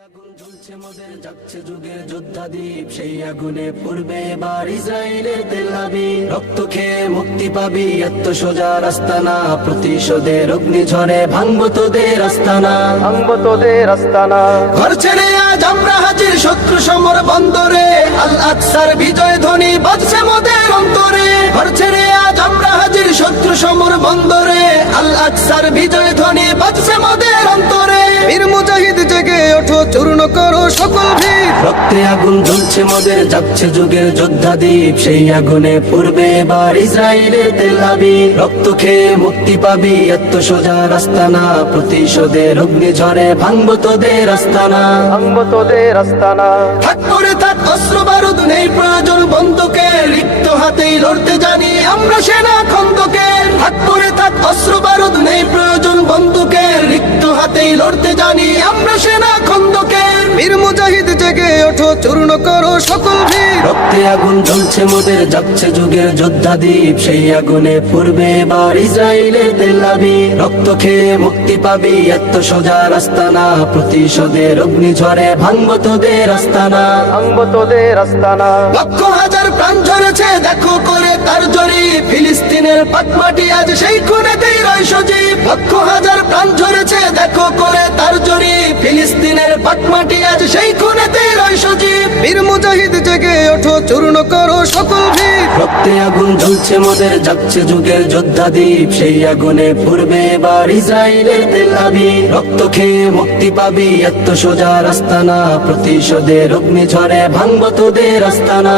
আগুন জ্বলছে মোদের যাচ্ছে যুগের যোদ্ধা দ্বীপ সেই আগুনে পূর্বে এবার ইসরায়েলের তেল আবিব রক্ত খেয়ে মুক্তি পাবি এত সোজা রাস্তা না প্রতিশোধের অগ্নিঝড়ে ভাঙবো তোদের আস্তানা ঘর ছেড়ে আজ আমরা হাজির শত্রু সমর বন্দরে আল আকসার বিজয় ধ্বনি বাজছে মোদের অন্তরে ঘর ছেড়ে আজ আমরা হাজির শত্রু সমর বন্দরে আল আকসার বিজয় ধ্বনি বাজছে মোদের অন্তরে বীর মুজাহিদ জেগে ওঠো চূর্ণ করো সকল ভিড় রক্তে আগুন জ্বলছে মোদের যাচ্ছে যুগের যোদ্ধা দ্বীপ সেই আগুনে পূর্বে এবার ইসরায়েলের তেল আবিব রক্ত খেয়ে মুক্তি পাবি এত সোজা রাস্তা না প্রতিশোধের অগ্নিঝড়ে ভাঙবো তোদের আস্তানা থাক করে থাক অস্ত্র বারুদ নেই প্রয়োজন বন্ধুকে রিক্ত হাতেই লড়তে জানি আমরা সেনা খন্দকে থাক করে থাক অস্ত্র বারুদ নেই প্রয়োজন বন্ধুকে রিক্ত হাতেই লড়তে জানি আমরা সেনা খন্দকে বীর মুজাহিদ জেগে ওঠো চূর্ণ করো সকল ভিড় রক্তে আগুন জ্বলছে মোদের যাচ্ছে যুগের যোদ্ধা দ্বীপ সেই আগুনে পূর্বে এবার ইসরায়েলের তেল আবিব রক্ত খেয়ে মুক্তি পাবি এত সোজা রাস্তা না প্রতিশোধের অগ্নিঝড়ে ভাঙবো তোদের আস্তানা লক্ষ হাজার প্রাণ ঝরেছে দেখো করে তার জরি ফিলিস্তিনের পাটমাটি আজ সেই খুনেতেই রয় সজীব লক্ষ হাজার প্রাণ ঝরেছে দেখো করে তার জরি ফিলিস্তিনের পাটমাটি আজ সেই খুনেতেই রয় সজীব বীর মুজাহিদ জেগে ওঠো চূর্ণ করো সকল ভিড় রক্তে আগুন জ্বলছে মোদের যাচ্ছে যুগের যোদ্ধা দ্বীপ সেই আগুনে পূর্বে এবার ইসরায়েলের তেল আবিব রক্ত খেয়ে মুক্তি পাবি এত সোজা রাস্তা না প্রতিশোধের অগ্নিঝড়ে ভাঙবো তোদের আস্তানা